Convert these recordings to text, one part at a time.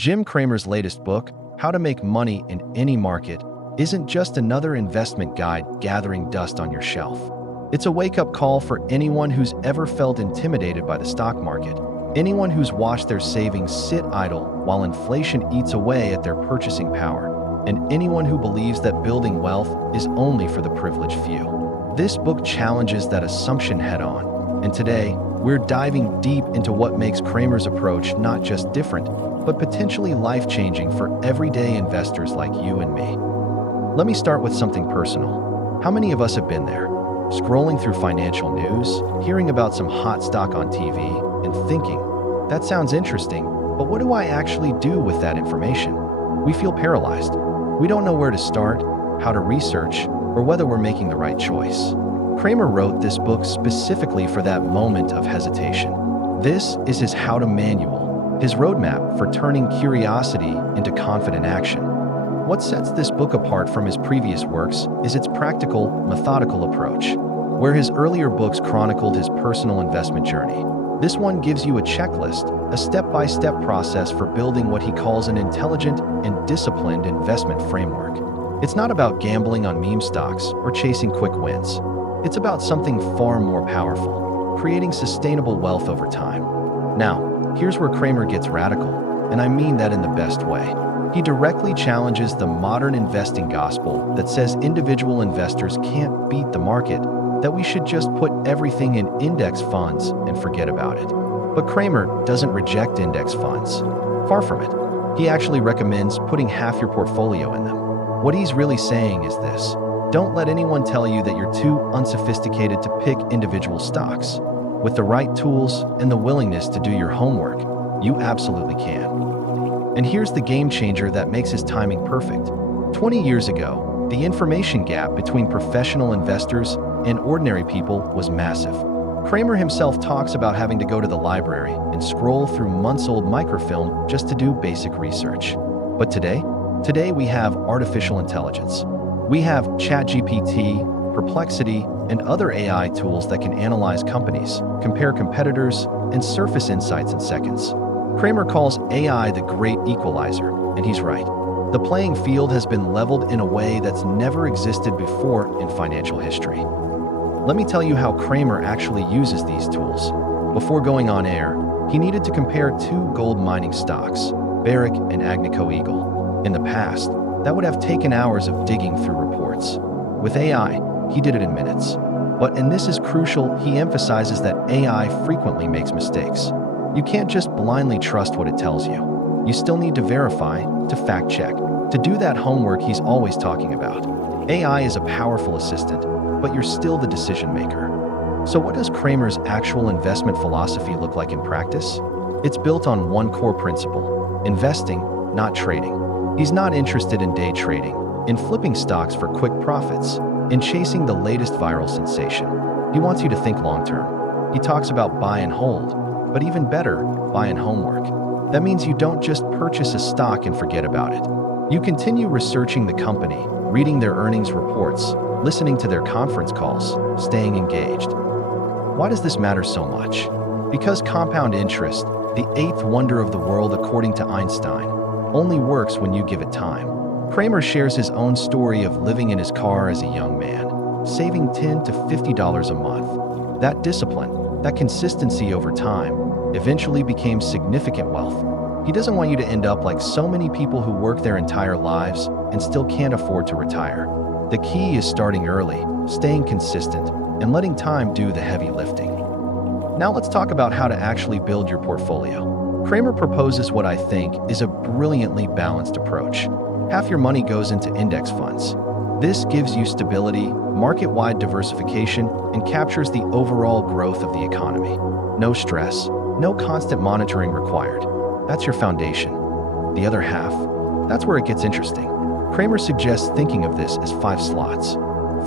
Jim Cramer's latest book, How to Make Money in Any Market, isn't just another investment guide gathering dust on your shelf. It's a wake-up call for anyone who's ever felt intimidated by the stock market, anyone who's watched their savings sit idle while inflation eats away at their purchasing power, and anyone who believes that building wealth is only for the privileged few. This book challenges that assumption head-on, and today, we're diving deep into what makes Cramer's approach not just different, but potentially life-changing for everyday investors like you and me. Let me start with something personal. How many of us have been there? Scrolling through financial news, hearing about some hot stock on TV, and thinking, that sounds interesting, but what do I actually do with that information? We feel paralyzed. We don't know where to start, how to research, or whether we're making the right choice. Cramer wrote this book specifically for that moment of hesitation. This is his how-to manual, his roadmap for turning curiosity into confident action. What sets this book apart from his previous works is its practical, methodical approach. Where his earlier books chronicled his personal investment journey, this one gives you a checklist, a step-by-step process for building what he calls an intelligent and disciplined investment framework. It's not about gambling on meme stocks or chasing quick wins. It's about something far more powerful, creating sustainable wealth over time. Now, here's where Cramer gets radical, and I mean that in the best way. He directly challenges the modern investing gospel that says individual investors can't beat the market, that we should just put everything in index funds and forget about it. But Cramer doesn't reject index funds. Far from it. He actually recommends putting half your portfolio in them. What he's really saying is this: don't let anyone tell you that you're too unsophisticated to pick individual stocks. With the right tools and the willingness to do your homework, you absolutely can. And here's the game changer that makes his timing perfect. 20 years ago, the information gap between professional investors and ordinary people was massive. Cramer himself talks about having to go to the library and scroll through months-old microfilm just to do basic research. But today we have artificial intelligence. We have ChatGPT, Perplexity, and other AI tools that can analyze companies, compare competitors, and surface insights in seconds. Cramer calls AI the great equalizer, and he's right. The playing field has been leveled in a way that's never existed before in financial history. Let me tell you how Cramer actually uses these tools. Before going on air, he needed to compare two gold mining stocks, Barrick and Agnico Eagle. In the past, that would have taken hours of digging through reports. With AI, he did it in minutes. And this is crucial, he emphasizes that AI frequently makes mistakes. You can't just blindly trust what it tells you. You still need to verify, to fact-check, to do that homework he's always talking about. AI is a powerful assistant, but you're still the decision maker. So what does Cramer's actual investment philosophy look like in practice? It's built on one core principle: investing, not trading. He's not interested in day trading, in flipping stocks for quick profits, in chasing the latest viral sensation. He wants you to think long-term. He talks about buy and hold, but even better, buy and homework. That means you don't just purchase a stock and forget about it. You continue researching the company, reading their earnings reports, listening to their conference calls, staying engaged. Why does this matter so much? Because compound interest, the eighth wonder of the world according to Einstein, only works when you give it time. Cramer shares his own story of living in his car as a young man, saving $10 to $50 a month. That discipline, that consistency over time, eventually became significant wealth. He doesn't want you to end up like so many people who work their entire lives and still can't afford to retire. The key is starting early, staying consistent, and letting time do the heavy lifting. Now let's talk about how to actually build your portfolio. Cramer proposes what I think is a brilliantly balanced approach. Half your money goes into index funds. This gives you stability, market-wide diversification, and captures the overall growth of the economy. No stress, no constant monitoring required. That's your foundation. The other half, that's where it gets interesting. Cramer suggests thinking of this as 5 slots.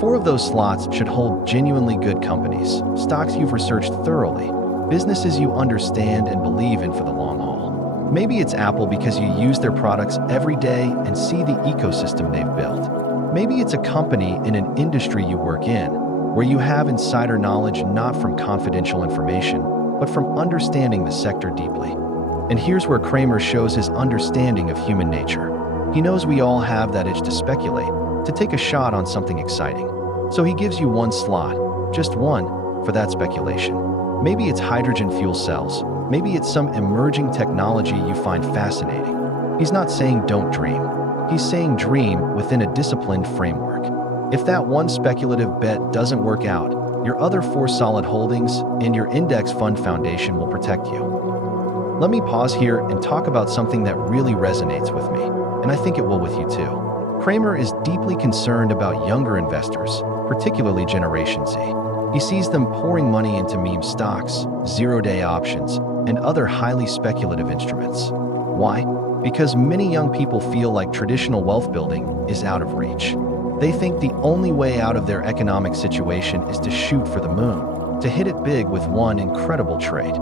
4 of those slots should hold genuinely good companies, stocks you've researched thoroughly, businesses you understand and believe in for the long haul. Maybe it's Apple because you use their products every day and see the ecosystem they've built. Maybe it's a company in an industry you work in, where you have insider knowledge not from confidential information, but from understanding the sector deeply. And here's where Cramer shows his understanding of human nature. He knows we all have that itch to speculate, to take a shot on something exciting. So he gives you one slot, just one, for that speculation. Maybe it's hydrogen fuel cells. Maybe it's some emerging technology you find fascinating. He's not saying don't dream. He's saying dream within a disciplined framework. If that one speculative bet doesn't work out, your other 4 solid holdings and your index fund foundation will protect you. Let me pause here and talk about something that really resonates with me, and I think it will with you too. Cramer is deeply concerned about younger investors, particularly Generation Z. He sees them pouring money into meme stocks, zero-day options, and other highly speculative instruments. Why? Because many young people feel like traditional wealth building is out of reach. They think the only way out of their economic situation is to shoot for the moon, to hit it big with one incredible trade.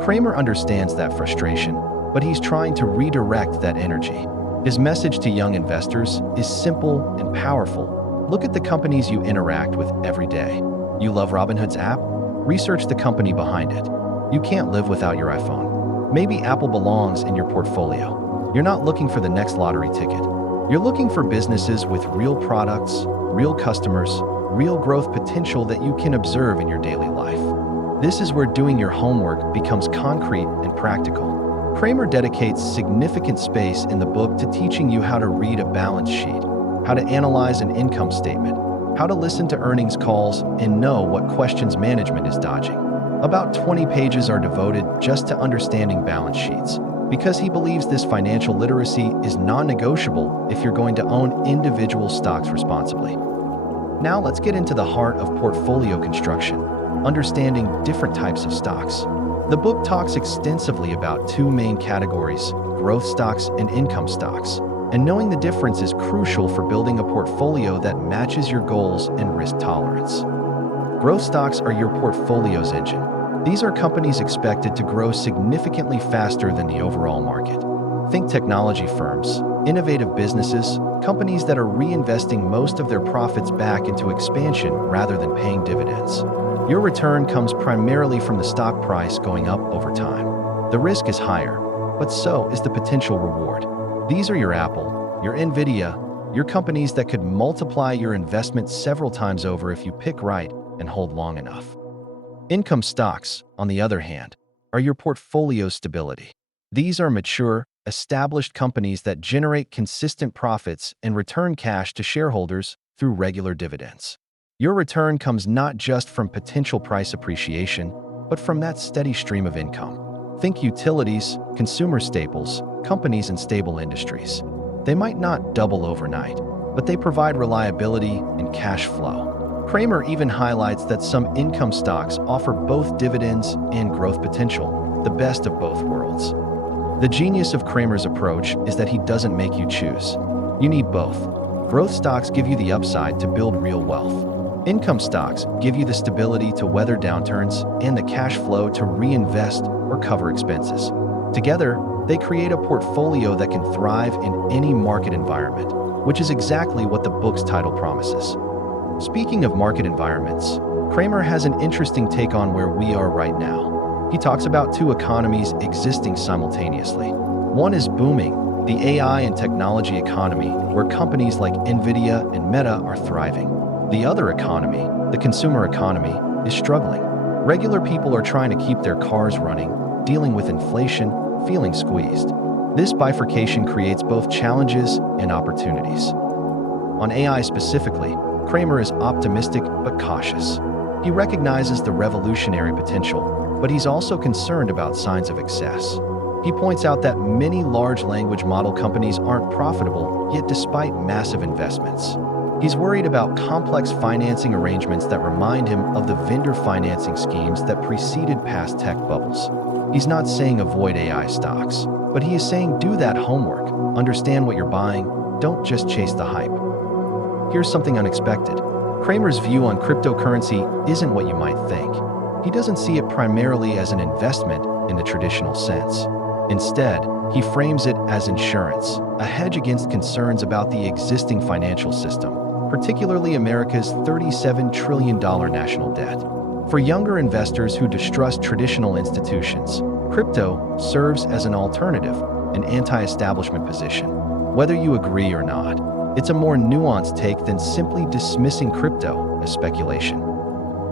Cramer understands that frustration, but he's trying to redirect that energy. His message to young investors is simple and powerful. Look at the companies you interact with every day. You love Robinhood's app? Research the company behind it. You can't live without your iPhone. Maybe Apple belongs in your portfolio. You're not looking for the next lottery ticket. You're looking for businesses with real products, real customers, real growth potential that you can observe in your daily life. This is where doing your homework becomes concrete and practical. Cramer dedicates significant space in the book to teaching you how to read a balance sheet, how to analyze an income statement, how to listen to earnings calls, and know what questions management is dodging. About 20 pages are devoted just to understanding balance sheets, because he believes this financial literacy is non-negotiable if you're going to own individual stocks responsibly. Now let's get into the heart of portfolio construction, understanding different types of stocks. The book talks extensively about 2 main categories, growth stocks and income stocks, and knowing the difference is crucial for building a portfolio that matches your goals and risk tolerance. Growth stocks are your portfolio's engine. These are companies expected to grow significantly faster than the overall market. Think technology firms, innovative businesses, companies that are reinvesting most of their profits back into expansion rather than paying dividends. Your return comes primarily from the stock price going up over time. The risk is higher, but so is the potential reward. These are your Apple, your Nvidia, your companies that could multiply your investment several times over if you pick right and hold long enough. Income stocks, on the other hand, are your portfolio's stability. These are mature, established companies that generate consistent profits and return cash to shareholders through regular dividends. Your return comes not just from potential price appreciation, but from that steady stream of income. Think utilities, consumer staples, companies in stable industries. They might not double overnight, but they provide reliability and cash flow. Cramer even highlights that some income stocks offer both dividends and growth potential, the best of both worlds. The genius of Cramer's approach is that he doesn't make you choose. You need both. Growth stocks give you the upside to build real wealth. Income stocks give you the stability to weather downturns and the cash flow to reinvest or cover expenses. Together, they create a portfolio that can thrive in any market environment, which is exactly what the book's title promises. Speaking of market environments, Cramer has an interesting take on where we are right now. He talks about 2 economies existing simultaneously. One is booming, the AI and technology economy, where companies like Nvidia and Meta are thriving. The other economy, the consumer economy, is struggling. Regular people are trying to keep their cars running, dealing with inflation, feeling squeezed. This bifurcation creates both challenges and opportunities. On AI specifically, Cramer is optimistic but cautious. He recognizes the revolutionary potential, but he's also concerned about signs of excess. He points out that many large language model companies aren't profitable, yet despite massive investments. He's worried about complex financing arrangements that remind him of the vendor financing schemes that preceded past tech bubbles. He's not saying avoid AI stocks, but he is saying do that homework, understand what you're buying, don't just chase the hype. Here's something unexpected. Cramer's view on cryptocurrency isn't what you might think. He doesn't see it primarily as an investment in the traditional sense. Instead, he frames it as insurance, a hedge against concerns about the existing financial system, particularly America's $37 trillion national debt. For younger investors who distrust traditional institutions, Crypto serves as an alternative, an anti-establishment position. Whether you agree or not, it's a more nuanced take than simply dismissing crypto as speculation.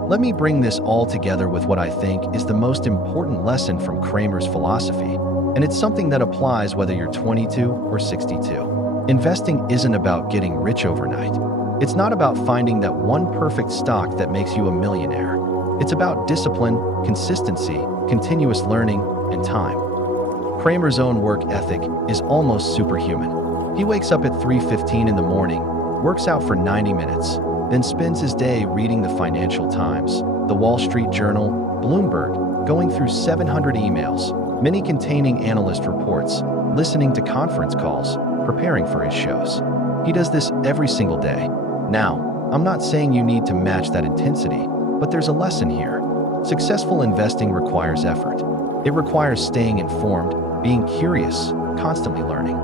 Let me bring this all together with what I think is the most important lesson from Cramer's philosophy, and it's something that applies whether you're 22 or 62. Investing isn't about getting rich overnight. It's not about finding that one perfect stock that makes you a millionaire. It's about discipline, consistency, continuous learning, and time. Cramer's own work ethic is almost superhuman. He wakes up at 3:15 in the morning, works out for 90 minutes, then spends his day reading the Financial Times, the Wall Street Journal, Bloomberg, going through 700 emails, many containing analyst reports, listening to conference calls, preparing for his shows. He does this every single day. Now, I'm not saying you need to match that intensity, but there's a lesson here. Successful investing requires effort. It requires staying informed, being curious, constantly learning.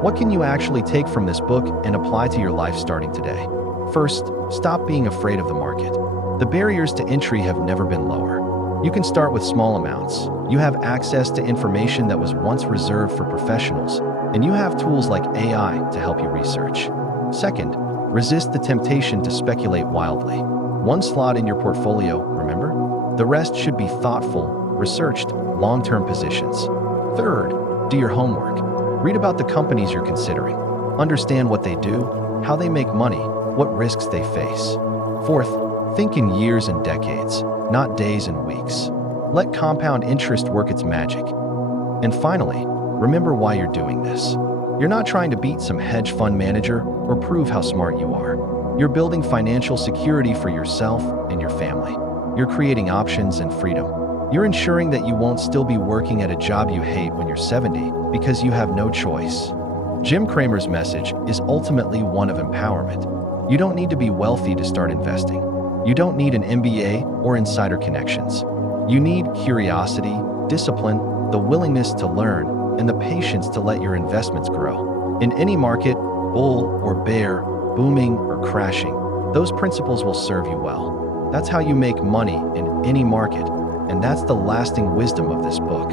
What can you actually take from this book and apply to your life starting today? First, stop being afraid of the market. The barriers to entry have never been lower. You can start with small amounts. You have access to information that was once reserved for professionals, and you have tools like AI to help you research. Second, resist the temptation to speculate wildly. One slot in your portfolio, remember? The rest should be thoughtful, researched, long-term positions. Third, do your homework. Read about the companies you're considering. Understand what they do, how they make money, what risks they face. Fourth, think in years and decades, not days and weeks. Let compound interest work its magic. And finally, remember why you're doing this. You're not trying to beat some hedge fund manager or prove how smart you are. You're building financial security for yourself and your family. You're creating options and freedom. You're ensuring that you won't still be working at a job you hate when you're 70 because you have no choice. Jim Cramer's message is ultimately one of empowerment. You don't need to be wealthy to start investing. You don't need an MBA or insider connections. You need curiosity, discipline, the willingness to learn, and the patience to let your investments grow. In any market, bull or bear, booming or crashing, those principles will serve you well. That's how you make money in any market, and that's the lasting wisdom of this book.